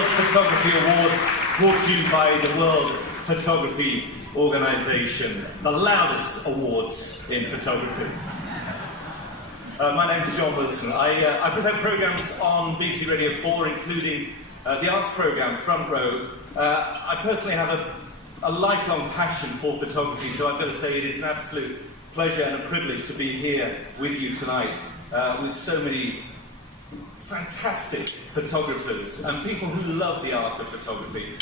World Photography Awards, brought to you by the World Photography Organisation, the loudest awards in photography. My name's John Wilson. I present programmes on BBC Radio 4, including the arts programme, Front Row. I personally have a lifelong passion for photography, so I've got to say it is an absolute pleasure and a privilege to be here with you tonight, with so many fantastic photographers and people who love the art of photography.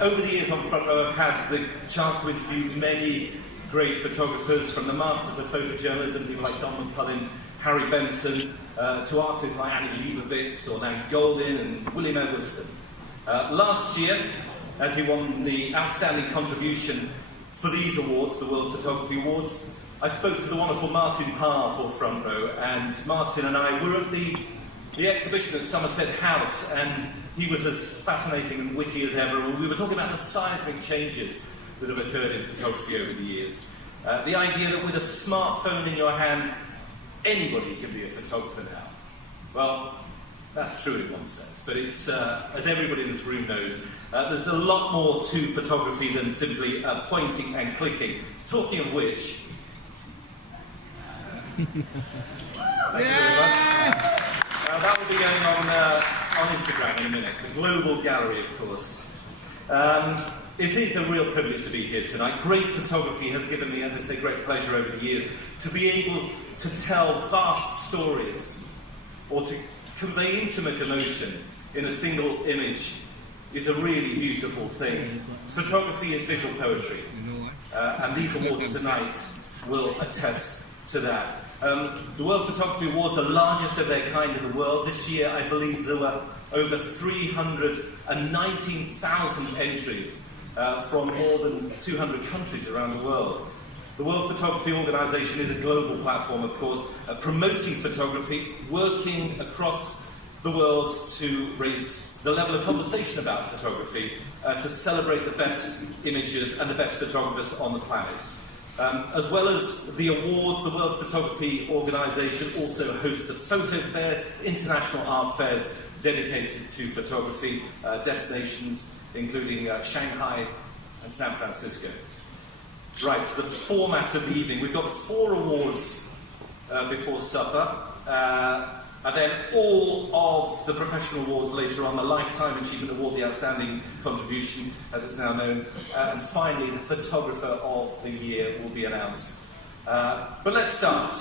Over the years on Front Row, I've had the chance to interview many great photographers, from the masters of photojournalism, people like Don McCullin, Harry Benson, to artists like Annie Leibovitz or Nan Goldin and William Eggleston. Last year, as he won the outstanding contribution for these awards, the World Photography Awards, I spoke to the wonderful Martin Parr for Front Row, and Martin and I were at the exhibition at Somerset House, and he was as fascinating and witty as ever. We were talking about the seismic changes that have occurred in photography over the years. The idea that with a smartphone in your hand, anybody can be a photographer now. Well, that's true in one sense, but it's, as everybody in this room knows, there's a lot more to photography than simply pointing and clicking. Talking of which, thank you very much. That will be going on Instagram in a minute, the global gallery, of course. It is a real privilege to be here tonight. Great photography has given me, as I say, great pleasure over the years to be able to tell vast stories or to convey intimate emotion in a single image is a really beautiful thing. Photography is visual poetry, and these awards tonight will attest to that. The World Photography Awards, the largest of their kind in the world. This year, I believe there were over 319,000 entries from more than 200 countries around the world. The World Photography Organisation is a global platform, of course, promoting photography, working across the world to raise the level of conversation about photography, to celebrate the best images and the best photographers on the planet. As well as the awards, the World Photography Organisation also hosts the photo fairs, international art fairs dedicated to photography, destinations including Shanghai and San Francisco. Right, the format of the evening. We've got 4 awards before supper, and then all of the professional awards later on, the Lifetime Achievement Award, the Outstanding Contribution, as it's now known, and finally the Photographer of the Year will be announced. But let's start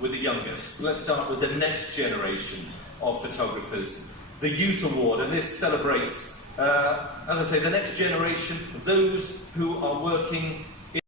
with the youngest. Let's start with the next generation of photographers, the Youth Award, and this celebrates, as I say, the next generation, those who are working